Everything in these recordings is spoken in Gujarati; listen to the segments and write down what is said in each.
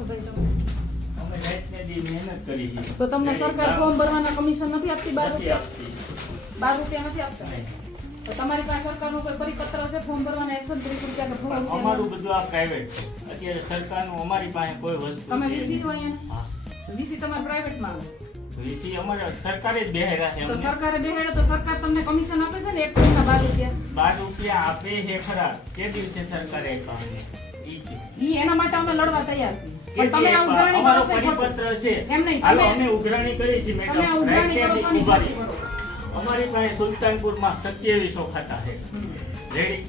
છો ભાઈ તમે તો તમને સરકાર ફોર્મ ભરવાના કમિશન નથી આપતી? બાર રૂપિયા? બાર રૂપિયા નથી આપતા? તો તમારી પાસે સરકારનું કોઈ પરિપત્ર છે ફોર્મ ભરવાના એકસો ત્રીસ રૂપિયા અમારું બધું આ પ્રાઇવેટ અત્યારે સરકારનું અમારી પાસે કોઈ વસ્તુ તમે વીસી નહીં. અહીંયા વીસી તમારે પ્રાઇવેટમાં આવે? વીસી અમારે સરકારે જ બેહેરા છે તો સરકારે બેહાડે તો સરકાર તમને કમિશન આપે છે ને એક કોઈના બાર રૂપિયા? બાર રૂપિયા આપે હે ખરા. તે દિવસે સરકારે આપ્યા. ઈ એના માટે અમે લડવા તૈયાર છીએ. પણ તમે આ ઉઘરાણી કરો છો પરિપત્ર છે. એમ નહીં, તમે- અમે ઉઘરાણી કરી છે મેડમ. તમે ઉઘરાણી કરો છો. કરો. અમારી પાસે સુલતાનપુરમાં સત્યાવીસો ખાતા છે. રેડી?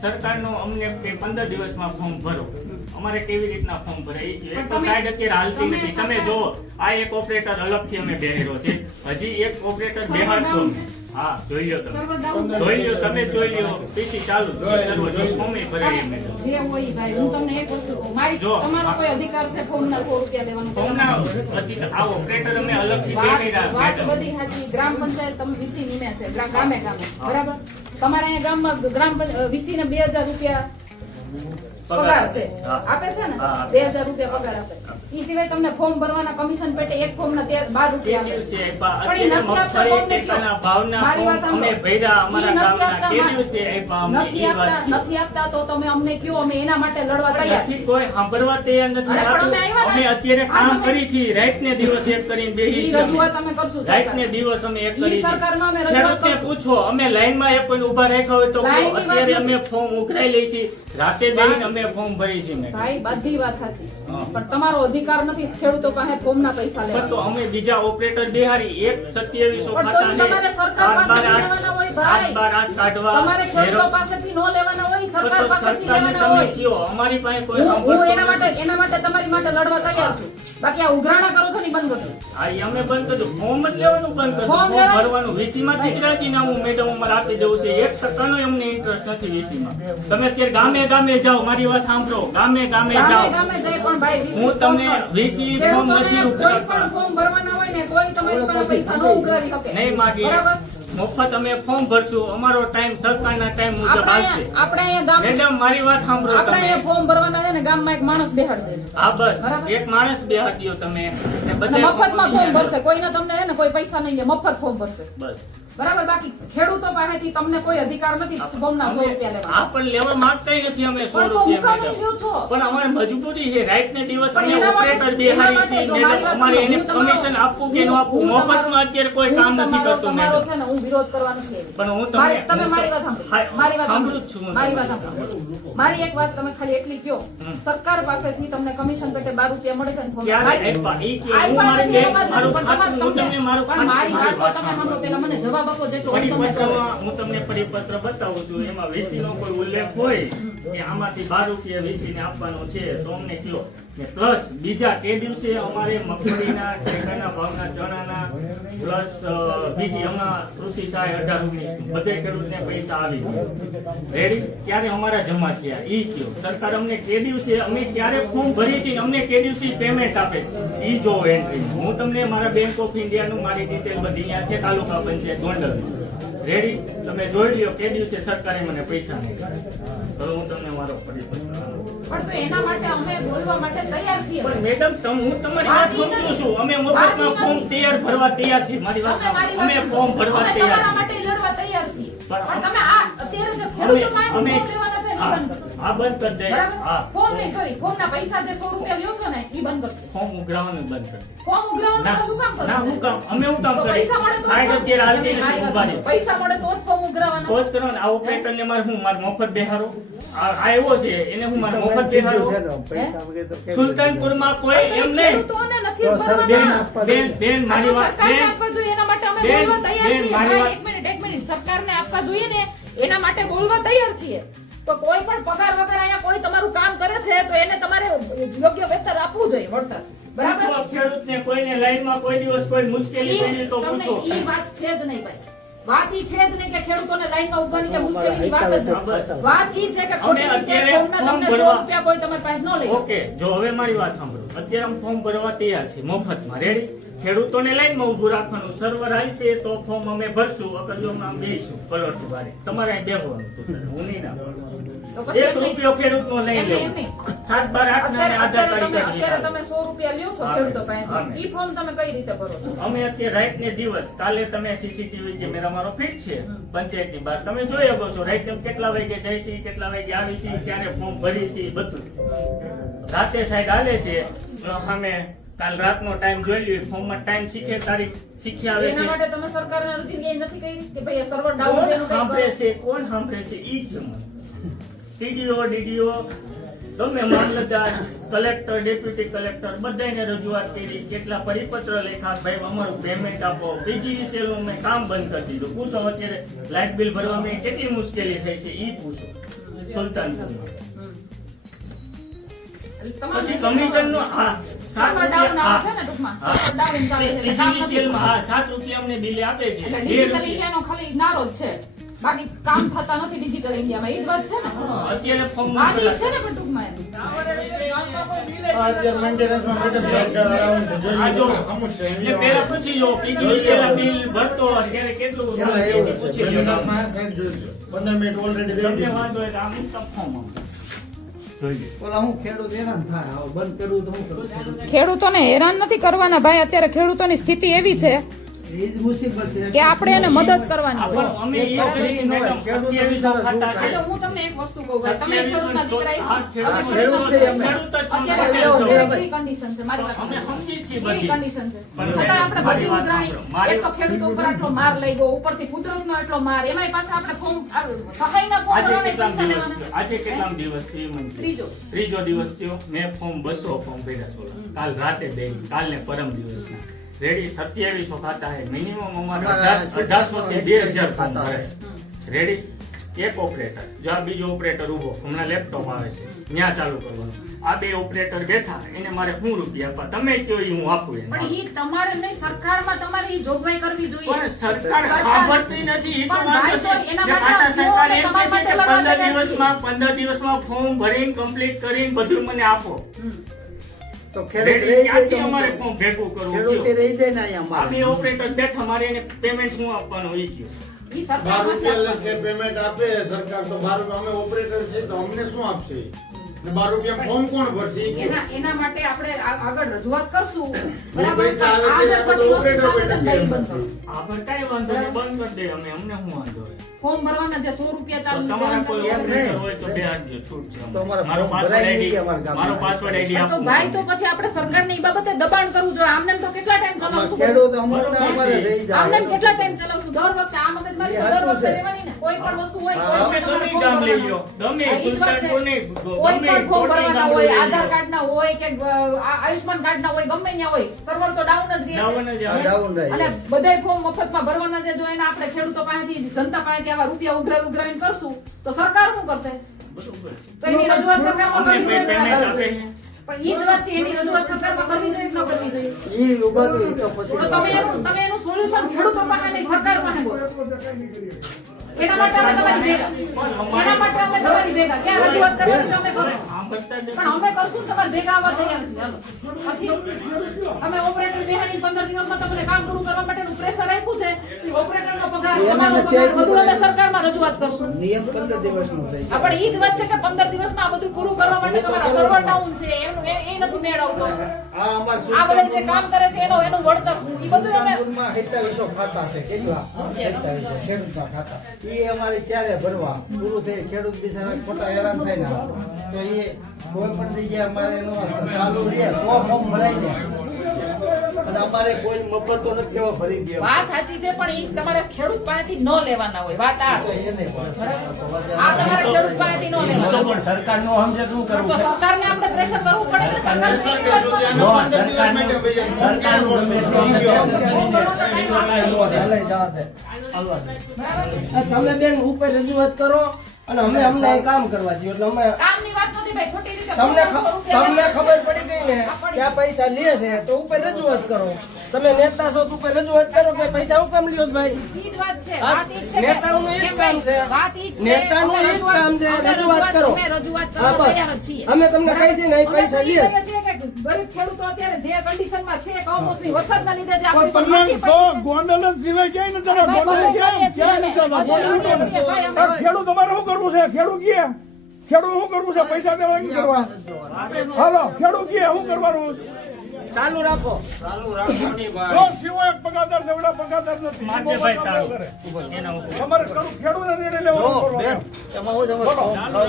સરકારનો અમને કે પંદર દિવસમાં ફોર્મ ભરો. અમારે કેવી રીતના ફોર્મ ભરાય એક તો સાઈડ અત્યારે હાલતી નથી. તમે જો આ એક ઓપરેટર અલગથી અમે બેહેરો છે. હજી એક ઓપરેટર બેહાડ ફોર્મ અમે. હા જોઈ લો તમે. સર્વર ડાઉન છે. જોઈ લ્યો તમે જોઈ લ્યો. પીસી ચાલુ જ છે સર્વર ફોર્મે ભરાય એમ જે હોય ભાઈ હું તમને એક વસ્તુ કહું. મારી તમારો કોઈ અધિકાર છે રૂપિયા લેવાનો આ ઓપરેટર અમે વાત બધી સાચી. ગ્રામ પંચાયત તમે વીસી નિમ્યા છે. ગામે ગામે. બરાબર? તમારા અહીંયા ગામમાં ગ્રામ વીસી ને બે હજાર રૂપિયા પગાર છે. આપે. છે ને. બે હજાર રૂપિયા પગાર આપે. ઈ સિવાય તમને ફોર્મ ભરવાના કમિશન પેટે એક ફોર્મ ના તેર- બાર રૂપિયા. પણ નથી આપતા તો મારી વાત નથી આપતા. નથી આપતા તમે અમને કયો અમે એના માટે લડવા તૈયાર નથી કોઈ સાંભળવા તૈયાર નથી અમે. અત્યારે કામ કરી છીએ રાઈટ ને દિવસ એક કરીને બેસી. રજૂઆત અમે કરશું રાઈટ ને દિવસ અમે એક કરી સરકારમાં અમે. રજૂઆત પૂછો અમે લાઈનમાં એક કોઈ ઊભા રાખ્યા હોય તો અત્યારે અમે ફોર્મ ઉઘરાઈ લઈ છીએ. રાતે બેસીને અમે ફોર્મ ભરી છીએ ભાઈ બધી વાત સાચી. પણ તમારો અધિકાર નથી ખેડૂતો પાસે ફોર્મના પૈસા લેવા. તો અમે બીજા ઓપરેટર બિહારી એક સત્યાવીસો પણ તમારે સરકાર આઠ લેવાના હોય ભાઈ. બાર આઠ કાઢવા તમારે ખેડૂતો પાસેથી નો લેવાના હોય સરકાર પાસેથી લેવાના હોય. કયો અમારી પાસે કોઈ હું એના માટે એના માટે તમારી માટે લડવા તૈયાર છું. બાકી આ ઉઘરાણા કરો છો ને બંધ કરો. હા, અમે બંધ કર્યું ફોર્મ જ લેવાનું બંધ કર્યું ફોર્મ ભરવાનું વીસી માંથી જ રાજી નામું મેડમ અમારે આપી જવું છે. એક ટકાનો અમને ઇન્ટરેસ્ટ નથી વીસી માં તમે અત્યારે ગામે ગામે જાઓ મારી વાત સાંભળો. ગામે ગામે જાઓ. હું તમને ફોર્મ પર- ફોર્મ નથી કોઈ પણ ફોર્મ ભરવાના હોય ને કોઈ તમારી પાસે પૈસા ન ઉઘરાવી શકે. નહીં માગીએ. મફત અમે ફોર્મ ભરશું. અમારો ટાઈમ સરકારના ટાઈમ મુજબ આપણે આવશે. આપણે અહીંયા ગામ મેડમ મારી વાત સાંભળો આપણે ફોર્મ ભરવાના છે ને ગામમાં એક માણસ બેહાડ દેજો. હા બસ. એક માણસ બેહાડ્યો તમે. ને બધા મફતમાં ફોર્મ ભરશે. કોઈને તમને હે ને કોઈ પૈસા નહીં મફત ફોર્મ ભરશે. બસ. બરાબર બાકી ખેડૂતો પાસેથી તમને કોઈ અધિકાર નથી સુગમના સો રૂપિયા લેવા. આ પણ લેવા માંગતા નથી અમે સો પણ તો રૂપિયા છો. પણ અમારે મજબૂરી છે રાઈટ ને દિવસ અમે ઓપરેટર બેહારી વાત અમારે એને કમિશન આપવું કે ન આપવું મફતમાં અત્યારે કોઈ કામ નથી કરતો મેડમ. છે ને હું વિરોધ કરવાનો નથી પણ હું તમને- તમે મારી વાત સાંભળો. મારી વાત સાંભળો. છું મારી વાત સાંભળો. મારી એક વાત તમે ખાલી એટલી કયો. સરકાર પાસેથી તમને કમિશન પેટે બાર રૂપિયા મળે છે ને મારી- વાત નથી, મારું મારી વાત તમે સાંભળો. પેલા મને જવાબ આપો જેટલો હું તમને હું તમને પરિપત્ર બતાવું છું. એમાં વીસી નો કોઈ ઉલ્લેખ હોય કે આમાંથી બાર રૂપિયા વીસી ને આપવાનો છે. તો અમને કયો પ્લસ બીજા તે દિવસે અમારે મગફળીના ટેકાના ભાવના ચણાના, પ્લસ બીજી હમણાં કૃષિ સહાય અઢાર, ઓગણીસ, બધે ખેડૂતને પૈસા આવી ગયા. રેડી ત્યારે અમારા જમા થયા. ઈ કયો સરકાર અમને કે દિવસે, અમે ક્યારે ફોર્મ ભરી છે અમને કે દિવસે પેમેન્ટ આપે છે. ઈ જો એન્ટ્રી હું તમને મારા બેંક ઓફ ઇન્ડિયાનું મારી ડિટેલ બધી અહીંયા છે, તાલુકા પંચાયત ગોંડલ રેડી તમે જોઈ લ્યો કે દિવસે સરકારે મને પૈસા નહીં હવે હું તમને મારો પરિપત્ર. પણ તો એના માટે અમે બોલવા માટે તૈયાર છીએ. પણ મેડમ તમ હું તમારી વાત સમજુ છું. અમે વાત ફોર્મ તૈયાર ભરવા તૈયાર છીએ. મારી વાત અમે ફોર્મ ભરવા તૈયાર તમારા માટે લડવા તૈયાર છીએ. પણ પણ તમે આ અત્યારે જે ખેડૂતો પાસે ફોર્મ લેવાના છે ને હા, બંધ કરો કરી દે હા. ફોન નહીં સોરી ફોન ના પૈસા જે 100 રૂપિયા લ્યો છો ને ઈ બંધ કરજો ફોન ઉઘરાવાનું બંધ કરી ફોન ઉઘરાવવાનું તો શું કામ કરો? ના હું કામ અમે હું કામ કરી પૈસા મળે તો સાઈડ અત્યારે હાલતી નથી વાત ઊભા રહી. પૈસા મળે તો જ ફોર્મ ઉઘરાવાના. તો જ કરવાનું. આવો પેટર્ન ને મારે હું માર મફત બેહારો? આ આ એવો છે. એને હું માર મફત બેહારો? સુલતાનપુરમાં કોઈ પણ તો એ એમ નહીં ખેડૂતોને નથી ભરવાના. બેન બેન મારી વાત બેન આપવા જોઈએ એના માટે અમે બોલવા તૈયાર છીએ. એક મિનિટ એક મિનિટ. સરકારને આપવા જોઈએ ને એના માટે બોલવા તૈયાર છીએ. તો કોઈ પણ પગાર વગર અહીંયા કોઈ તમારું કામ કરે છે તો એને તમારે યોગ્ય વેતન આપવું જોઈએ વળતર. બરાબર? ખેડૂતને કોઈને લાઈનમાં કોઈ દિવસ કોઈ મુશ્કેલી પડી તો તમને પૂછો. ઈ વાત છે જ નહીં ભાઈ. વાત ઈ છે જ ને કે ખેડૂતોને લાઈનમાં ઉભાની કે મુશ્કેલીની વાત જ નથી. વાત ઈ છે કે ખોટી રીતે ફોર્મના તમને સો ભરવા- રૂપિયા કોઈ તમારી પાસે ન લે. ઓકે જો હવે મારી વાત સાંભળો. અત્યારે ફોર્મ ભરવા તૈયાર છે મફતમાં. રેડી ખેડૂતોને લઈને ઊભું રાખવાનું. સર્વર આવશે તો ફોર્મ અમે ભરશું જો અમે આમ બેસીશું બારે તમારે અહીં બેસવાનું હું નહીં ના એક. રૂપિયો ખેડૂતનો લઈ એમ નહીં, લેવો સાત બાર આઠ ના આધાર કાર્ડ અત્યારે તમે સો રૂપિયા લ્યો છો ખેડૂતો પાસે. ઈ ફોર્મ તમે કઈ રીતે ભરો છો? અમે અત્યારે રાઈટ ને દિવસ કાલે તમે સીસીટીવી કેમેરા મારો ફિટ છે પંચાયતની બહાર. તમે જોઈ શકો છો રાઈટ ને કેટલા વાગે જાય છે કેટલા વાગે આવી છે ક્યારે ફોર્મ ભરી છે બધું. રાતે સાઈડ હાલે છે સામે કાલ રાતનો ટાઈમ જોઈ લઈએ. ફોર્મમાં ટાઈમ શીખે તારીખ શીખી આવે એના માટે તમે સરકારને અરજી ક્યાંય નથી કરી કે ભાઈ સર્વર ડાઉન છે સાંભળે છે? કોણ સાંભળે છે? ઈ કેમ ટીડીઓ ડીડીઓ તમે મામલતદાર કલેક્ટર ડેપ્યુટી કલેક્ટર બધાને રજૂઆત કરી કેટલા પરિપત્ર લેખા ભાઈ અમારું પેમેન્ટ આપો. પીજીવીસીએલ સેલ મેં કામ બંધ કરી દીધું. પૂછો અત્યારે લાઇટ બિલ ભરવામાં કેટલી મુશ્કેલી થઈ છે? ઈ પૂછો. સુલતાનપુરમાં. પછી કમિશનનું હા સાત રૂપિયા આવે છે ને ટૂંકમાં. હા. સાત રૂપિયા અમને બિલ આપે છે. ડિજિટલ ઇન્ડિયાનો ખાલી નારો જ છે. બાકી કામ થતા નથી ડિજિટલ ઇન્ડિયામાં એ જ વાત છે ને. અત્યારે ફોર્મ વાત જ છે ને પણ ટૂંકમાં. આ આ આ. પંદર મિનિટ already ખેડૂતોને હેરાન નથી કરવાના ભાઈ. અત્યારે ખેડૂતોની સ્થિતિ એવી છે કે આપણે એને મદદ કરવાની હું તમને એક વસ્તુ કહું તમે ખેડૂતના દીકરા છો. ખેડૂત- છે મારી વાત અમે સાંભળો. સમજીએ છીએ કેવી બધી. condition છે. છતાં આપણે બધી ઉઘરાણી એક તો ખેડૂતો ઉપર આટલો માર લઈ ગયો ઉપરથી કુદરતનો એટલો માર. એમાંય પાછા આપણે ફોર્મ સહાયના ફોર્મ આજે પૈસા લેવાના. આજે કેટલામ દિવસ થયો એ મને કહો. ત્રીજો. ત્રીજો દિવસ થયો. મેં ફોર્મ બસો ફોર્મ ભર્યા સોલા કાલ રાતે બે કાલ ને પરમ દિવસના. રેડી સત્યાવીસો ખાતા હે. મિનિમમ અમારે અઢારસો થી બે હજાર ફોર્મ ભરે. રેડી એક ઓપરેટર જો આ બીજો ઓપરેટર ઊભો હમણાં લેપટોપ આવે છે. ત્યાં ચાલુ કરવાનું. આ બે ઓપરેટર બેઠા. એને મારે શું રૂપિયા આપવા? તમે કયો એ હું આપું એને? પણ ઈ તમારે નહીં સરકારમાં તમારે ઈ જોગવાઈ કરવી જોઈએ. પણ સરકાર ખબરતી નથી. ઈ તો માટે પાછા સરકાર એમ કહે છે કે માટે લડવા પંદર તૈયાર દિવસમાં પંદર દિવસમાં ફોર્મ ભરીને કમ્પ્લીટ કરીને બધું મને આપો. તો ખેડૂત રહી જાય તો અમારે કોણ ભેગું કરવું? ખેડૂતે રહી જાય ને અહીંયા આ બે ઓપરેટર બેઠા મારે એને પેમેન્ટ શું આપવાનું એ કયો? ઈ બાર રૂપિયા જે payment આપે સરકાર તો બાર અમે ઓપરેટર છે તો અમને શું આપશે? બાર રૂપિયા ફોર્મ કોણ ભરશે? એના એના માટે આપણે આગળ રજૂઆત કરશું. જે પૈસા આવે આ તે જે આપણે. આ વાંધો નહીં બંધ કરી દે અમે અમને શું વાંધો ફોર્મ ભરવાના છે 100 રૂપિયા ચાલુ તમારા કોઈ. હોય તો બે છૂટ છે તો મારો પાસવર્ડ આઈડી અમારા? મારો પાસવર્ડ આઈડી આપો તો ભાઈ તો પછી આપણે સરકારને એ બાબતે દબાણ કરવું જોઈએ. આમને તો કેટલા ટાઈમ ચલાવશું? ખેડૂત ને અમારે રહી આમને કેટલા ટાઈમ ચલાવશું? દર વખતે આ મગજ મારી દર વખતે રહેવાની ને. કોઈ પણ વસ્તુ હોય કોઈ પણ ગમે ગામ લઈ લો ગમે. સુલતાનપુર નહીં કોઈ ગમે પણ ફોર્મ ભરવાના હોય આધાર કાર્ડ ના હોય કે આયુષ્માન કાર્ડ ના હોય ગમે ત્યાં હોય સર્વર તો ડાઉન જ રહે Down જ છે. આવે. હે? Down રહે, અને yes. ફોર્મ મફતમાં ભરવાના છે જો એને આપણે ખેડૂતો પાસેથી જનતા પાસેથી આવા રૂપિયા ઉઘરાવી ઉઘરાવીને કરશું તો સરકાર શું કરશે તો એની રજૂઆત સરકારમાં કરવી જોઈએ? પણ ઈ જ વાત છે એની રજૂઆત સરકારમાં કરવી જોઈએ કે ન કરવી જોઈએ ઈ ઊભા તો પછી તો તમે એનું તમે એનું સોલ્યુશન ખેડૂતો પાસે નહીં સરકાર પાસે ગોતો. એના માટે અમે તમારી ભેગા એના માટે અમે તમારી ભેગા. ક્યાં રજૂઆત કરવાની છે અમે કરશું આમ કરતા જ પણ અમે કરશું જ તમારે ભેગા આવવા તૈયાર છીએ. હાલો. પછી અમે ઓપરેટર બેહાડી પંદર દિવસમાં તમને કામ પૂરું કરવા માટેનું પ્રેશર આપ્યું છે. કે ઓપરેટરનો પગાર તમારો પગાર બધું અમે સરકારમાં રજૂઆત કરશું. નિયમ પંદર દિવસનો થઈ હા, ઈ જ વાત છે કે પંદર દિવસમાં આ બધું પૂરું કરવા માટે તમારા સર્વર ડાઉન છે. એનું એ એ નથી મેળવતો. આ બધા જે કામ કરે છે એનો એનું વળતર ઈ બધું અમે સુલતાનપુરમાં સત્યાવીસો ખાતા છે કેટલા? ખેડૂતના ખાતા. એ અમારે ક્યારે ભરવા? પૂરું થઈ ખેડૂત બિચારા ખોટા હેરાન થાય ને. તો એ કોઈ પણ જગ્યાએ અમારે એનો ચાલુ રહે તો ફોર્મ ભરાઈ જાય. અને અમારે કોઈ મફત તો નથી કેવા ભરી દે. વાત સાચી છે પણ ઈ તમારે ખેડૂત પાસેથી ન લેવાના હોય. વાત આ છે? આ તમારે ખેડૂત પાસેથી ન તો લેવાના પણ સરકાર નો સમજે શું કરવું તો સરકારને આપણે પ્રેશર કરવું પડે કે સરકાર સરકાર નો, સરકાર. તમે બેન ઉપર રજૂઆત કરો. અને અમે અમને કામ કરવા છીએ એટલે અમે કામની વાત નથી ભાઈ ખોટી રીતે તમને તમને ખબર પડી ગઈ ને કે આ પૈસા લે છે તો ઉપર રજૂઆત કરો. તમે નેતા છો તું રજૂઆત કરો કે પૈસા હું કામ લ્યો ભાઈ ઈ જ વાત છે હા, વાત ઈ જ છે કે- નેતાઓનું ઈ જ કેમ કામ છે. વાત ઈ જ છે. નેતાનું અમે જ કામ છે, રજૂઆત કરો. અમે રજૂઆત હા, કરવા બસ. તૈયાર જ છીએ. અમે તમને બરાબર? કહીશું ને, પૈસા તો ઈ લે. કહીએ છીએ કે ગરીબ ખેડૂતો અત્યારે જે કન્ડિશનમાં છે કમોસમી વરસાદના લીધે જે આપણી પણ પર તમને તો ગોંડલ જ સિવાય ક્યાંય નથી ગોંડલ ક્યાંય કરીએ છીએ ક્યાંય નથી અમે. જતા. બધું કરીએ છીએ, ભાઈ, અમે. આ ખેડૂત અમારે શું કરવું છે ખેડૂત કે ખેડૂત શું કરવું છે પૈસા દેવા શું કરવા હાલો ખેડૂત કે શું કરવાનું ચાલુ રાખો. ચાલુ રાખો નહીં ભાઈ. જો સિવાય પગાદાર છે ઓલા પગાદાર નથી. માટે ભાઈ તારો. એના ઉપર. તમારે કરું ખેડૂતને નિર્ણય જો લેવાનો બેન એમાં હું સમજ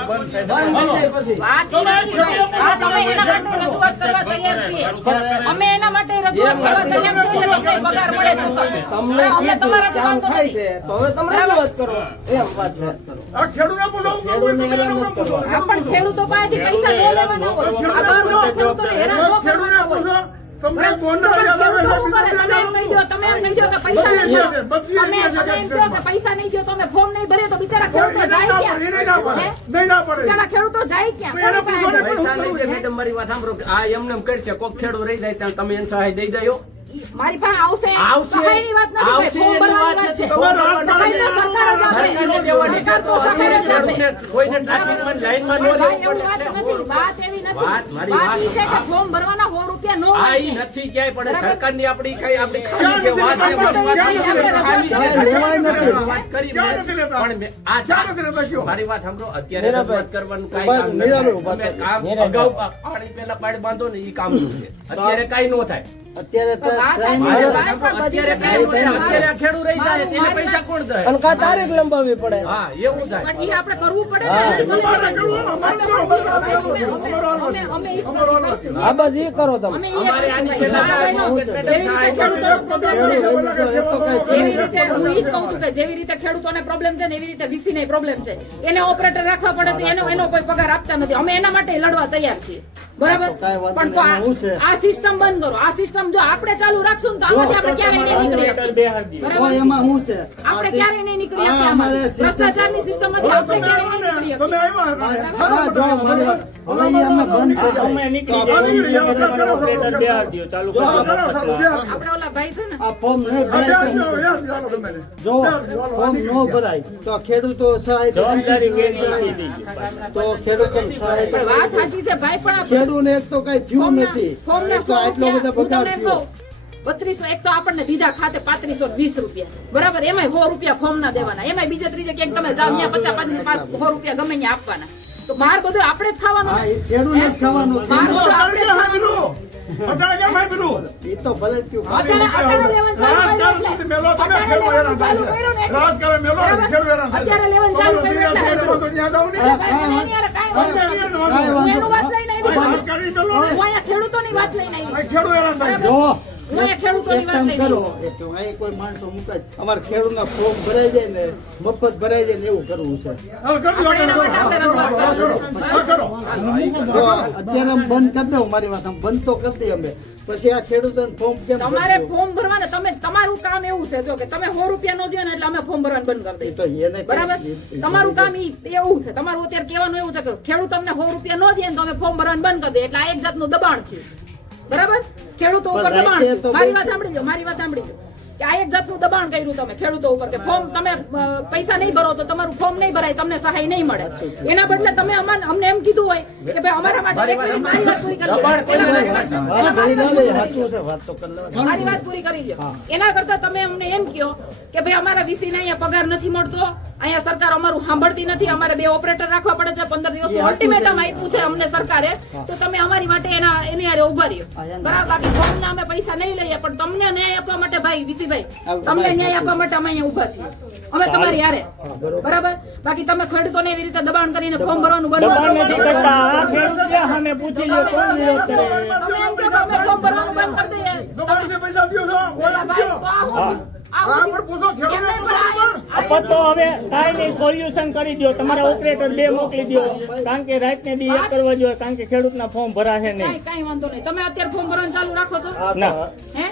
બંધ થઈ જાય પછી. વાત તમે એના માટે રજૂઆત કરવા તૈયાર છીએ. અમે એના માટે રજૂઆત કરવા તૈયાર છીએ કે તમને પગાર મળે ચૂકવણી. તમને અમે તમારા કામ થાય છે. તો હવે તમે રજૂઆત કરો. એમ વાત છે. આ ખેડૂતને પૂછો ખેડૂતને પૂછો. કરવા. આ પણ ખેડૂતો પાસેથી પૈસા ન લેવાના હોય. આ ખેડૂતોને હેરાન ન કરવાના હોય. તમને છે કરે? તમે એમ દો કે પૈસા નહીં ભરો. તમે તમે એમ કહો કે પૈસા નહીં દો, તમે ફોર્મ નહીં ભરે તો બિચારા ખેડૂતો જાય ક્યાં? નહીં ના પડે. બિચારા ખેડૂતો જાય ક્યાં? પાસે નહીં દે મેડમ મારી વાત સાંભળો કે આ એમને એમ કરશે કોક ખેડૂત રહી જાય ત્યાં તમે એને સહાય દઈ દયો મારી પાસે આવશે આવશે. સહાયની વાત નથી ભાઈ, ફોર્મ ભરવાની વાત છે. સહાય તો સરકાર જ આપે. સરકારને દેવાની છે તો સરકાર તો સહાય જ આપે. કોઈને ટ્રાફિકમાં લાઈનમાં ન એવું વાત નથી. વાત એવી નથી. વાત, મારી વાત વાત છે કે ફોર્મ ભરવાના સો રૂપિયા નો આ હોય ઈ છે. નથી ક્યાંય પણ. સરકારની આપણી કઈ આપણી ખાલી છે વાત છે વાત કરી? પણ આ? મારી વાત સાંભળો અત્યારે રજૂઆત કરવાનું કઈ કામ નથી. કામ અગાઉ પાણી પેલા પાડ બાંધો ને ઈ કામ છે અત્યારે કઈ ન થાય અત્યારે તો અત્યારે ખેડૂત રહી જાય તેને પૈસા કોણ દે અને કા તારીખ લંબાવવી પડે? હા એવું થાય. પણ આપણે કરવું પડે બસ એ કરો તમે. અમારે આની જેવી રીતે ખેડૂતોને પ્રોબ્લેમ છે. ને એવી રીતે વીસી ને પ્રોબ્લેમ છે. એને ઓપરેટર રાખવા પડે છે એનો એનો કોઈ પગાર આપતા નથી. અમે એના માટે લડવા તૈયાર છીએ. બરાબર? પણ તો? આ- સિસ્ટમ બંધ કરો. આ સિસ્ટમ જો આપણે ચાલુ રાખશું ને તો આમાંથી આપણે ક્યારેય નહીં નીકળી શકીએ. એમાં શું છે? આપણે ક્યારે ક્યારેય નહીં નીકળી શકીએ ભ્રષ્ટાચારની સિસ્ટમમાંથી હવે આપણે ક્યારેય નહીં નીકળી શકીએ. તો ખેડૂતો સહાય ખેડૂતો એક કઈ થયું નથી. બધો એમ થયો. બત્રીસો એક તો આપણને દીધા ખાતે પાંત્રીસો વીસ રૂપિયા. બરાબર? એમાં સો રૂપિયા ફોર્મ ના દેવાના. એમાંય બીજા ત્રીજે ક્યાંક તમે જાઓ ત્યાં પચાસ પાંચ પાંચ સો રૂપિયા ગમે ત્યાં આપવાના. તો માર બધું આપણે જ ખાવાનું. હા એ ખેડૂતને જ ખાવાનો. ખેડૂતોની વાત લઈને ખેડૂત હેરાન થાય ફોર્મ ભરાઈ જાય ને મફત જાય ને એવું કરવું છે. અત્યારે બંધ કરી દઉં મારી વાત બંધ તો કરી દઈએ અમે. પછી આ ખેડૂતોને ફોર્મ કેમ તમારે? ફોર્મ ભરવાને તમે તમારું કામ એવું છે જો કે તમે સો રૂપિયા નો દો ને એટલે અમે ફોર્મ ભરવાનું બંધ કરી દઈએ. તો એને બરાબર? તમારું કામ ઈ એવું છે. તમારું અત્યારે કહેવાનું એવું છે કે ખેડૂત તમને સો રૂપિયા નો દે ને તો અમે ફોર્મ ભરવાનું બંધ કરી દઈએ. એટલે આ એક જાતનું દબાણ છે. બરાબર? ખેડૂતો ઉપર દબાણ. મારી વાત સાંભળી લો મારી વાત સાંભળી લો કે આ એક જાતનું દબાણ કર્યું તમે ખેડૂતો ઉપર કે ફોર્મ તમે પૈસા નહીં ભરો તો તમારું ફોર્મ નહીં ભરાય તમને સહાય નહીં મળે. એના બદલે તમે અમને અમને એમ કીધું હોય કે ભાઈ અમારા માટે મારી વાત પૂરી કરી એના. મારી વાત પૂરી કરી લ્યો. એના કરતા તમે અમને એમ કહો કે ભાઈ અમારા વીસી ને અહીંયા પગાર નથી મળતો અહીંયા સરકાર અમારું સાંભળતી નથી અમારે બે ઓપરેટર રાખવા પડે છે પંદર દિવસ અલ્ટિમેટમ આપ્યું છે અમને સરકારે. તો તમે અમારી માટે એના એની હારે ઊભા રહ્યો. બરાબર બાકી ફોર્મના અમે પૈસા નહીં લઈએ પણ તમને ન્યાય આપવા માટે ભાઈ વીસીભાઈ હા, તમને ન્યાય આપવા માટે અમે અહીંયા ઊભા છીએ. અમે તમારી હારે. બરાબર. બાકી તમે ખેડૂતોને એવી રીતે દબાણ કરીને ફોર્મ ભરવાનું બંધ કરો. નથી કરતા. આ ખેડૂત ક્યાં સામે પૂછી લો કોણ વિરોધ કરે? તમે એમ કે તમે ફોર્મ ભરવાનું બંધ કરી દઈએ. દબાણથી પૈસા દ્યો છો? ભાઈ તો આ તો હવે કાંઈ નહીં સોલ્યુશન કરી દો તમારા ઓપરેટર બે મોકલી દો કારણ કે રાતને બી એક કરવા જોઈએ કારણ કે ખેડૂતના ફોર્મ ભરાશે નહીં. કાંઈ કાંઈ વાંધો નહીં. તમે અત્યારે ફોર્મ ભરવાનું ચાલુ રાખો છો? ના. હે?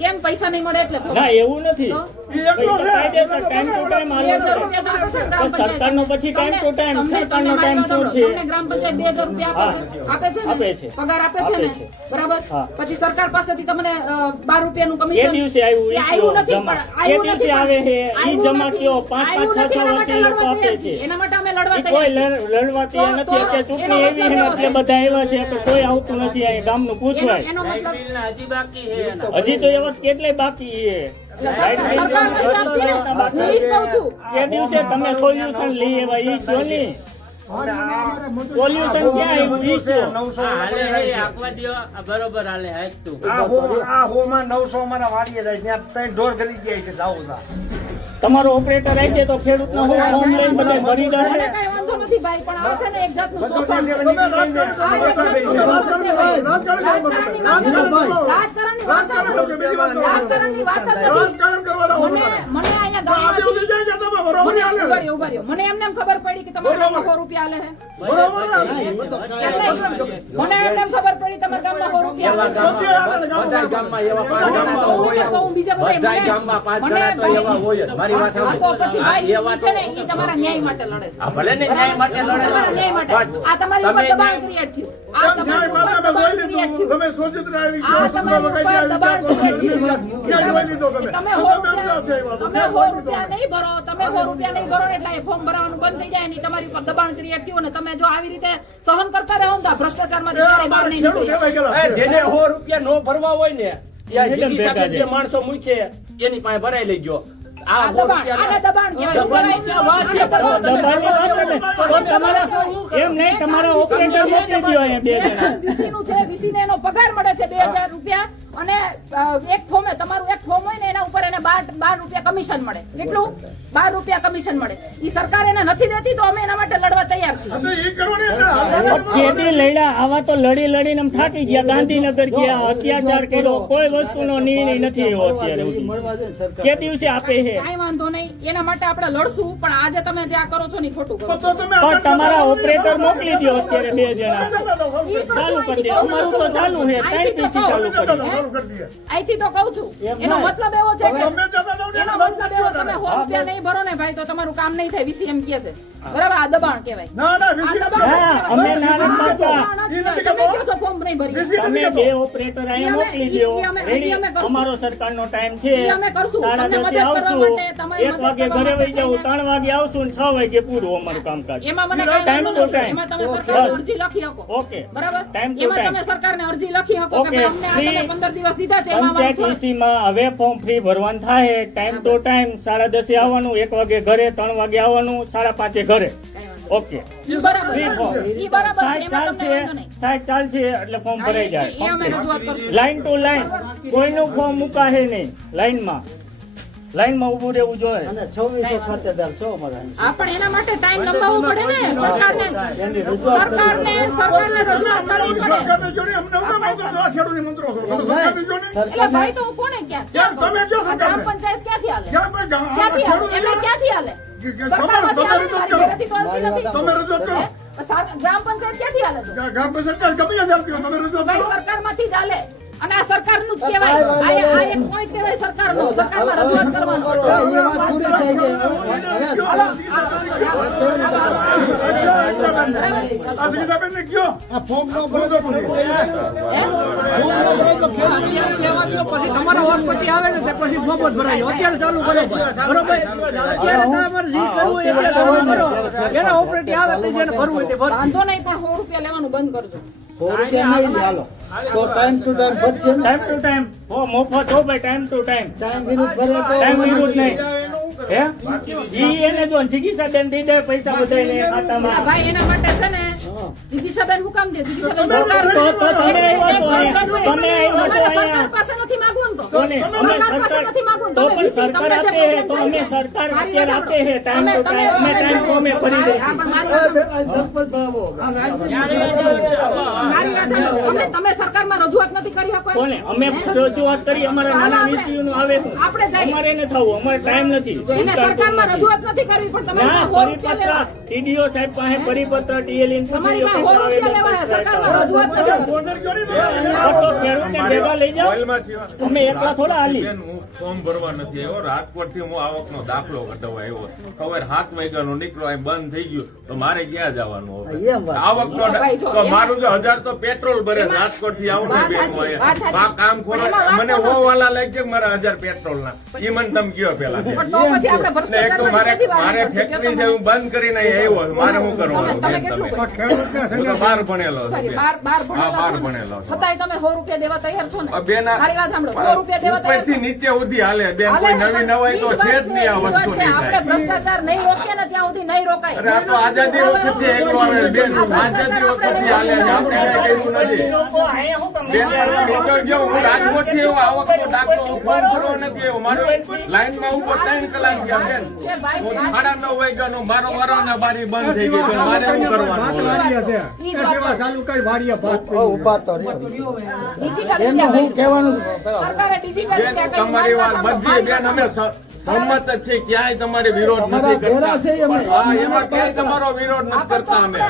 કેમ પૈસા નહીં મળે એટલે? ના એવું નથી. કાયદેસર ટાઈમ ટુ ટાઈમ બે હજાર હાલવું રૂપિયા તો આપે છે સરકારનો પછી time to time, સરકારનો તમને શું છે? તમને ગ્રામ પંચાયત બે રૂપિયા આપે છે. આપે છે ને? આપે છે. પગાર આપે છે ને? બરાબર? પછી સરકાર પાસેથી તમને અ, બાર રૂપિયાનું એ દિવસે આવ્યું એ આવ્યું નથી પણ- એ આવ્યું દિવસે આવે છે, ઈ જમા કયો, પાંચ- આવ્યું પાંચ, છ- નથી, છ એના વર્ષે લોકો આપે છે. એના માટે અમે લડવા તૈયાર કોઈ. લડવા તૈયાર નથી. તો ચૂંટણી એવી છે. છે. બધા એવા છે તો કોઈ આવતું નથી ગામનું એનો પૂછવાય હજી તો એવા કેટલાય બાકી છે? ને. એ દિવસે તમે સોલ્યુશન લઈ એવા ઈ કયો સોલ્યુશન. નવસો હા, હાલે જાય હે, છે. આપવા દ્યો. આ હો આ હો હોમાં નવસો અમારા વાડીએ જાય ત્યાં ત્રણ ઢોર કરી ગયા છે જાવું તા તમારો ઓપરેટર છે તો ખેડૂતનો હું ફોર્મ લઈને બધા ભરી વાંધો નથી ભાઈ પણ આ છે ને એક જાતનું શોષણ છે. રાજકારણની વાત રાજકારણની વાત મને ઉઠી ગામમાંથી. ઊભા રહ્યો, મને એમને એમ ખબર પડી કે તમારા ગામમાં સો રૂપિયા હાલે છે. મને એમને એમ ખબર પડી તમારા ગામમાં સો રૂપિયા હાલે છે. બધે હાલે ને બધા ગામમાં. ગામમાં એવા પાંચ ગામમાં તો હું હોય. તો કહું બીજા બધા બધા મને- ગામમાં પાંચ મને જણા તો ભાઈ- એવા હોય જ. મારી વાત હા, તો પછી સાંભળો. ભાઈ આ એ ઈ વાતો- છે ને ઈ તમારા ન્યાય માટે લડે છે. આ ભલે ને ન્યાય માટે લડે. છે. તમારા ન્યાય માટે પણ આ તમારી ઉપર તમે? ગયો, ગયા. ના રૂપિયા નહીં ભરો. તમે સો રૂપિયા નહીં ભરો એટલે એ ફોર્મ ભરવાનું બંધ થઈ જાય નહીં તમારી ઉપર દબાણ ક્રિએટ થયું ને તમે જો આવી રીતે સહન કરતા રહો ને તો આ ભ્રષ્ટાચારમાંથી એ બહાર નહીં નીકળી. જેને સો રૂપિયા નો ભરવા હોય ને ત્યાં જીગી સાહેબે જે માણસો મૂકે એની પાસે ભરાઈ લઈ તમારા એમ નહીં તમારા ઓપરેટર મોકલી દો અહીંયા બે જણા. છે એનો પગાર મળે છે બે હજાર રૂપિયા. અને એક ફોર્મે તમારું એક ફોર્મ હોય ને એના ઉપર એને બાર બાર રૂપિયા કમિશન મળે. કેટલું? બાર રૂપિયા કમિશન મળે. એ સરકાર એને નથી દેતી તો અમે એના માટે લડવા તૈયાર છીએ. કેદી લડ્યા આવા તો લડી લડીને આમ થાકી ગયા ગાંધીનગર ગયા અત્યાચાર કર્યો કોઈ વસ્તુનો નિર્ણય નથી એવો અત્યારે કે દિવસે આપે છે? કાંઈ વાંધો નહીં એના માટે આપણે લડશું પણ આજે તમે જે આ કરો છો ને ખોટું કરો છો. તો તમે પણ તમારા ઓપરેટર મોકલી દો અત્યારે બે જણા. ચાલુ કરી દે. અમારું તો ચાલુ છે કઈ પીસી ચાલુ કરી ચાલુ કરી દઈએ. અહીંથી તો કહું છું એનો મતલબ એવો છે કે તમે જતા જાઓ ને એનો મતલબ એવો તમે. સો રૂપિયા નહીં ભરો ને ભાઈ તો તમારું કામ નહીં થાય. વીસી એમ કહે છે. બરાબર? આ દબાણ કહેવાય. ના ના વીસી. અમે ના ફોર્મ નહીં ભરીએ. વીસી તમે બે ઓપરેટર અહીંયા મોકલી દો. અમારો સરકારનો ટાઈમ છે. અમે કરશું. તમને મદદ કરવા આવશું. માટે, તમારી મદદ વાગે ઘરે જાઉં થઈને. ત્રણ વાગે આવશું ને છ વાગે પૂરું અમારું કામકાજ. એમાં મને to નથી. time. એમાં તમે સરકારને. અરજી લખી શકો. ઓકે બરાબર? એમાં. તમે સરકારને અરજી લખી શકો કે અમને આ તમે Free. પંદર દિવસ દીધા છે એમાં હવે ફોર્મ ફ્રી ભરવાનું થાય. ટાઈમ ટુ ટાઈમ સાડા દસે આવવાનું એક વાગે ઘરે ત્રણ વાગે આવવાનું સાડા પાંચે ઘરે. ઓકે. સાહેબ ચાલશે સાહેબ ચાલશે એટલે ફોર્મ ભરાઈ જાય લાઈન ટુ લાઈન કોઈનું ફોર્મ મુકાશે નહીં લાઈનમાં લાઈનમાં ઉભું રહેવું જોઈએ. અને છવ્વીસો ખાતેદાર છો અમારા આ પણ એના માટે ટાઈમ લંબાવવો પડે ને? સરકારને. એની રજૂઆત સરકારને સરકારને રજૂઆત કરવી પડે. અમને મંત્રો. એટલે ભાઈ તો હું કોને ક્યાં ક્યાં તમે? કયો ગ્રામ પંચાયત ક્યાંથી હાલે? ક્યાં કોઈ ગામ- ક્યાંથી હાલે? એમને ક્યાંથી હાલે? કે- કે સરકારમાંથી તમે રજૂઆત કરો. ગ્રામ પંચાયત ક્યાંથી હાલે ગ્રામ પંચાયત તમે રજૂઆત કરો. સરકારમાંથી જ હાલે. અને આ સરકારનું જ કહેવાય. આ આ એક પોઈન્ટ કહેવાય સરકારનો. સરકારમાં રજૂઆત કરવાનો. એ વાત પૂરી થઈ ગઈ. હવે આ શ્રીસાબેનને કયો. આ ફોર્મ નો ભરે તો હે? ફોર્મ નો ભરે તો ખેડૂત લેવા દો પછી તમારો વોટ આવે ને પછી ફોર્મ જ ભરાય અત્યારે ચાલુ કરો બરોબર અત્યારે તમારે જે કરવું એટલે કરો એના ઓપરેટિવ આવે જેને ભરવું હોય વાંધો નહીં પણ સો રૂપિયા લેવાનું બંધ કરજો. સો રૂપિયા નહીં લે હાલો. તો ટાઈમ ટુ ટાઈમ ભરશે ને? ટાઈમ ટુ ટાઈમ હો મોફત હો ભાઈ ટાઈમ ટુ ટાઈમ ટાઈમ વિરુદ્ધ ભરે તો ટાઈમ વિરુદ્ધ નહીં. હે? ઈ એને જો ચિકિત્સા બેન દઈ દે પૈસા બધાય ને ખાતામાં. ભાઈ એના માટે છે ને જિગીશાબેન હું કામ દે? જિગીશાબેન સરકાર તો તો તમે આવ્યા તો તમે આવ્યા તો સરકાર પાસે નથી માંગવું તો. અમે સરકાર નથી માંગવું તો. પણ સરકાર આપે problem તો અમે સરકાર અત્યારે આપે છે ટાઈમ ટુ ટાઈમ અમે ટાઈમ તો અમે ભરી હા, દઈશું પણ મારી વાત- આ સરપંચ બાબો મારી વાત સાંભળો. અમે તમે સરકારમાં રજૂઆત નથી કરી શકો કોને? અમે રજૂઆત કરી અમારા નાના નું આવે આપણે અમારે ન થવું અમારે ટાઈમ નથી. એને સરકારમાં રજૂઆત નથી કરવી પણ રૂપિયા પરિપત્ર ટીડીઓ સાહેબ પાસે પરિપત્ર ડીએલ તમારી પાસે સો રૂપિયા લેવા સરકારમાં રજૂઆત નથી કરવી બોર્ડર કયો નહીં ભરાય? તો ખેડૂતને ભેગા લઈ જાઓ. અમે એકલા થોડા હાલી. હું ફોર્મ ભરવા નથી આવ્યો. રાજકોટથી હું આવકનો દાખલો કઢાવવા આવ્યો. સવારે સાત વાગ્યાનો નીકળો અહીં બંધ થઈ ગયું. તો મારે ક્યાં જવાનું તો મારું તો હજાર તો પેટ્રોલ ભરે. રાજકોટથી આવું ને બેન. આ કામ ખોરા મને હો વાલા લઈ ગયો મારા હજાર પેટ્રોલ ના એ મને તમે કયો પેલા પણ તો પછી આપણે ને એક તો મારે મારે ફેક્ટરી છે હું બંધ કરીને આવ્યો. મારે હું કરવાનું બાર ભણેલો બાર ને? છું. છતાંય તમે સો રૂપિયા દેવા તૈયાર છો ને. બેન મારી વાત સાંભળો. સો રૂપિયા દેવા તૈયાર નીચે સુધી હાલે. બેન કોઈ નવી નવાઈ તો છે જ નહીં આ ઈ જ વાત વસ્તુ આપણે ભ્રષ્ટાચાર નહીં રોકીએ ને ત્યાં સુધી નહીં રોકાય. અરે આ તો આઝાદી વખતથી એકલું આવે. બેન આઝાદી વખતથી હાલે. છે આપણે કઈ કર્યું નથી. બેન પણ હું રાજકોટથી હું મારો લાઈનમાં ઊભો ત્રણ કલાક ગયા બેન. સાડા નવ વાગ્યાનો મારો વારો ને બારી બંધ થઈ ગઈ મારે શું કરવાનું? હવે? ઈ જ વાત ચાલુ કઈ વાડીએ ભાત ઓ, ઊભા તો રહ્યો. ડિજિટલ એમનું ઇન્ડિયા હું કહેવાનું પેલા સરકારે ડિજિટલ બેન ઇન્ડિયા કરીને તમારી વાત બધી બેન અમે સ- સંમત જ છે ક્યાંય તમારે વિરોધ નથી કરતા. એમ. હા એમાં ક્યાંય તમારો વિરોધ નથી કરતા અમે.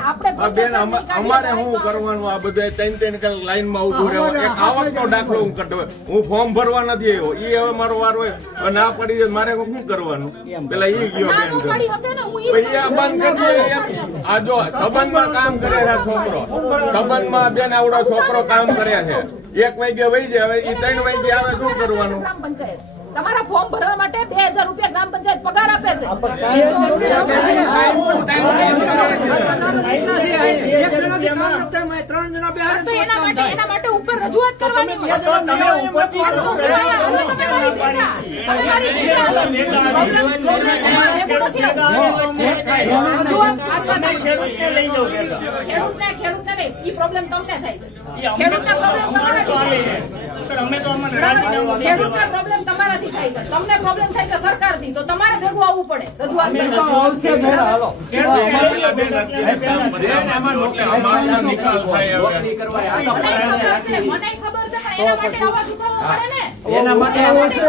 બેન અમારે શું કરવાનું આ બધે ત્રણ ત્રણ કલાક લાઈનમાં ઉભું રહેવું. એક આવકનો દાખલો હું કઢાવ હું ફોર્મ ભરવા નથી આવ્યો. ઈ હવે મારો વાર હોય. ના પડી જાય મારે શું કરવાનું? પેલા ઈ ગયો બેન બંધ કરી આ જો સંબંધમાં કામ કરે છે આ છોકરો. સંબંધમાં બેન આવડો છોકરો કામ કરે છે. એક વાગે વહી જાય. હવે એ ત્રણ વાગે આવે શું કરવાનું? તમારા ફોર્મ ભરવા માટે બે હજાર રૂપિયા ગ્રામ પંચાયત પગાર આપે છે. એના માટે થાય. એના માટે ઉપર રજૂઆત કરવાની ખેડૂત ને ખેડૂત તમારી. તમારી તમારે ખેડૂતને નહીં. પ્રોબ્લેમ તમને થાય છે. ખેડૂત ના પ્રોબ્લેમ અમારે અમે તો અમને પ્રોબ્લેમ તમારાથી થાય છે. તમને પ્રોબ્લેમ થાય છે સરકારથી. તો તમારે ભેગું આવવું પડે. રજૂઆત તો આવશે હાલો. મને ખબર છે એના માટે અવાજ ઉઠાવવો પડે ને. એના માટે એના આવો છો.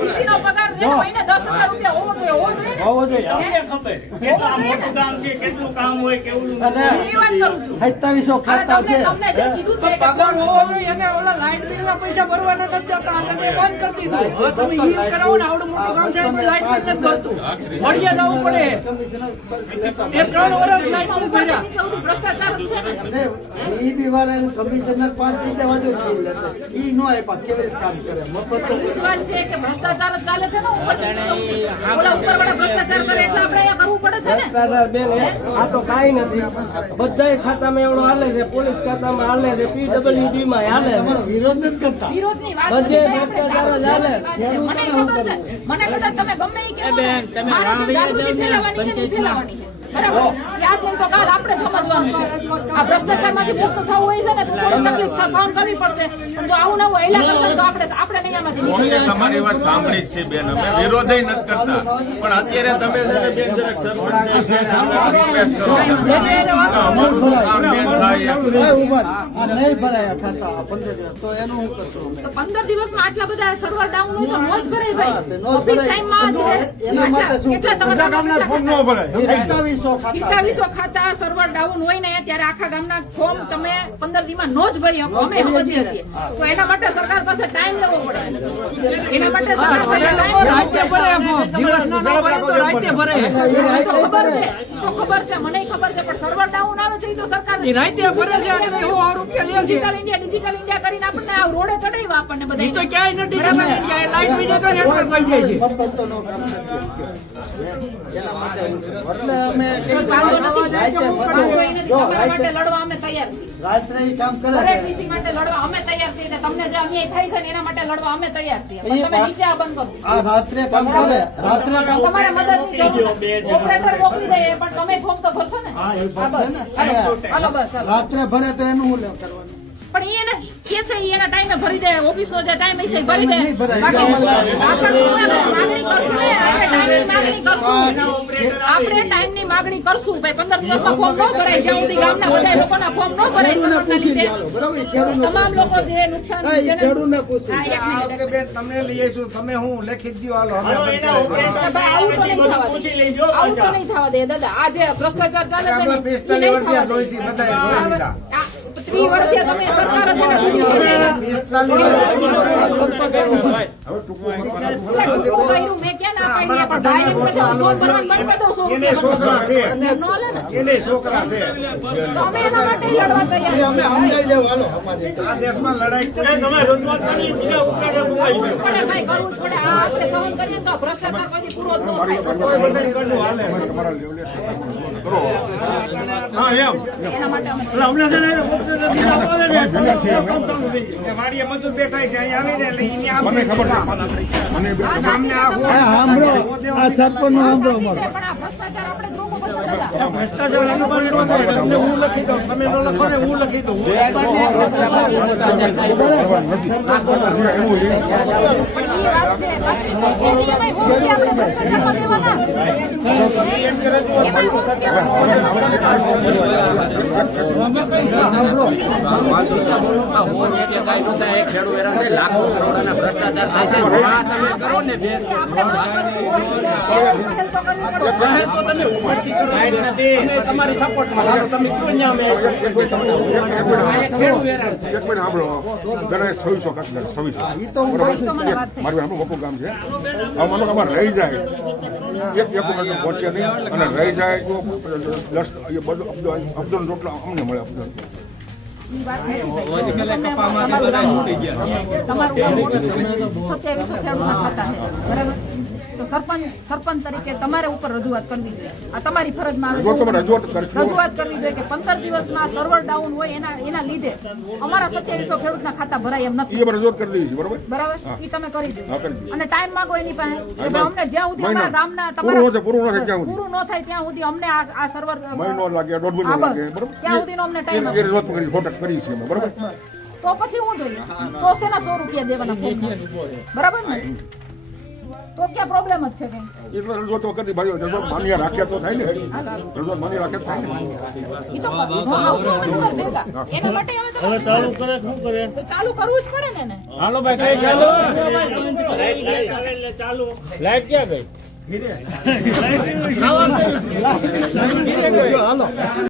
વીસીનો પગાર એને મહિને 10000 રૂપિયા હોવો જોઈએ હોવો જોઈએ ને? હોવો જોઈએ. અમને ખબર? કેટલું મોટું કામ છે કેટલું કામ હોય કેવું અને હું એ વાત કરું છું. સત્તાવીસો હવે ખાતા તમને છે. તમને જે કીધું છે કે પગાર હોવો જોઈએ એને ઓલા લાઈટ બિલના પૈસા ભરવાના નથી દેતા અને તે બંધ કરી દીધું. હવે તમે ઈ કરાવો ને આવડું મોટું કામ છે પણ લાઇટ બિલ નથી ભરતું. મળીએ જવું પડે. એ ત્રણ વર્ષ લાઇટ બિલ ભર્યા. ભ્રષ્ટાચાર જ છે ને? ઈ બી વાળા એનું કમિશનર પાંચ બિલ લેતા. ઈ નો આપ્યા કેવી કામ કરે? મફત જ વાત છે કે ભ્રષ્ટાચાર જ ચાલે છે પોલીસ ખાતામાં હાલે છે પીડબ્લ્યુડી માં હાલે વિરોધ નથી કરતા બધે ભ્રષ્ટાચાર જ હાલે. મને કદાચ તમે ગમે બરાબર? યાદ નહીં તો કાલ આપણે સમજવાનું છે. આ ભ્રષ્ટાચારમાંથી મુક્ત થવું હોય છે ને તો તકલીફ સહન કરવી પડશે. પણ જો આવું નવું હેલા કરશે તો આપણે આપણે નહીં નીકળી તમારી વાત સાંભળી છે બેન. અમે વિરોધ નથી કરતા. પણ અત્યારે તમે બેન જરાક પંદર દિવસ. દિવસમાં આટલા બધા સર્વર ડાઉન હોય તો નો ભરાય ભાઈ. ઓફિસ કેટલા તમારા ન ભરાય. સત્તાવીસો ખાતા સર્વર ડાઉન હોય ને ત્યારે આખા ગામના ફોર્મ તમે પંદર દીમાં નો જ ભરી શકો. અમે સમજીએ છીએ. તો એના માટે સરકાર પાસે ટાઈમ લેવો પડે. એના માટે સરકાર પાસે ન ખબર છે તો ખબર છે મને ખબર છે પણ સર્વર ડાઉન આવે છે એ તો સરકાર રાતે ભરે છે એટલે સો રૂપિયા લે છે. ડિજિટલ ઇન્ડિયા ડિજિટલ ઇન્ડિયા કરીને આપણને આ રોડે ચડાવ્યા આપણને બધા તો ક્યાંય નથી જતા ક્યાંય લાઇટ બી તો નેટવર્ક પડી જાય છે. નો. એટલે અમે રાત્રે અમે તૈયાર છીએ તમને જે અન્યાય થાય છે એના માટે લડવા અમે તૈયાર છીએ નીચે આ બંધ કરી રાત્રે તમારે ઓપરેટર મોકલી દઈએ પણ તમે ફોર્મ તો ભરશો ને. રાત્રે ભરે તો એનું કરવાનું પણ એને કે છે એના ટાઈમે ભરી દે ઓફિસ નો જે ટાઈમ છે ભરી દે. આપણે ટાઈમ ને માગણી કરશું ભાઈ પંદર દિવસમાં ફોર્મ ન ભરાય જ્યાં સુધી ગામના બધા લોકોના ફોર્મ ન ભરાય તમામ લોકો જે નુકસાન તમને લઈ છું તમે હું લખી દો હાલો આવું તો નહીં થવા દે. આવું તો નહીં થવા દે દાદા. આજે ભ્રષ્ટાચાર ચાલે છે ને, આપણે ઈ 45 નહીં વર્ષથી થવા દે. જોઈ છે, બધાએ જોઈ લીધા. આ ત્રીસ વર્ષથી તમે સરકાર જ મને પિસ્તાલીસ વર્ષથી એટલે ટૂંકું કર્યું મેં ક્યાં ના પાડીએ, પણ ભાઈને પૈસા ફોન ભરવાનું બંધ છોકરા છે. એમ ન હાલે ને. એને છોકરા છે. તો અમે એના માટે લડવા તૈયાર અમે સમજાઈ દેવું હાલો અમારી આ દેશમાં લડાઈ કોઈ કરવું જ પડે ભાઈ, કરવું જ પડે. આ આપણે સહન કરીએ તો ભ્રષ્ટાચાર કદી પૂરો જ છે હા એમ એના એટલે અમને છે ને વાડીએ મજૂર બેઠા અહીંયા આવીને લઈને આમ મને ખબર ગામને આ સાંભળો આ સરપંચનું સાંભળો અમારો ભ્રષ્ટાચાર. ભ્રષ્ટાચાર થાય. હું લખી દઉં તમે ન લખો ને હું લખી દઉં હું પણ ઈ વાત છે, સો પહેલ તો તમે ઉપરથી કરો અમે તમારી સપોર્ટમાં હાલો તમે કયો ન્યા અમે એક મિનિટ સાંભળો. ઘરે છવ્વીસો કાંક છવ્વીસો. મારું આપણું મોટું કામ છે. હવે માનો અમારે રહી જાય. એક એક વખત પહોંચે નહીં. અને રહી જાય તો દસ એ બધું અબ્દુલ અબ્દુલ રોટલો અમને મળે નથી તમારું. સત્યાવીસો ખેડૂતના ખાતા છે. બરાબર? તો સરપંચ સરપંચ તરીકે તમારે ઉપર રજૂઆત કરવી જોઈએ. આ તમારી ફરજમાં આવે. રજૂઆત તમે રજૂઆત કરશો. રજૂઆત કરવી જોઈએ કે પંદર દિવસમાં સર્વર ડાઉન હોય એના એના લીધે અમારા સત્યાવીસો ખેડૂતના ખાતા ભરાય એમ નથી. રજૂઆત કરી દીધી બરાબર? એ તમે કરી દો. અને ટાઈમ માંગો એની પાસે. કે અમને જ્યાં સુધી. અમારા ગામના તમારે પૂરું ન થાય ત્યાં સુધી. પૂરું ન થાય ત્યાં સુધી અમને આ સર્વર મહિનો લાગે દોઢ મહિનો લાગે બરાબર? ત્યાં સુધીનો અમને ટાઈમ રજૂઆત કરી કોન્ટેક્ટ કરી છે બરાબર? તો પછી હું જોઈએ? તો શેના સો રૂપિયા દેવાના બરાબર ને? તો ક્યાં પ્રોબ્લેમ જ છે કઈ એટલે રજૂઆત તો કરી ભાઈ રજૂઆત માન્ય રાખ્યા તો થાય ને. રજૂઆત માન્ય રાખ્યા થાય ને. ઈ તો. એના માટે હવે ચાલુ કરે શું કરે? તો ચાલુ કરવું જ પડે ને હાલો ભાઈ કઈ ચાલો ચાલુ? લાઈટ ક્યાં ગઈ? હાલો.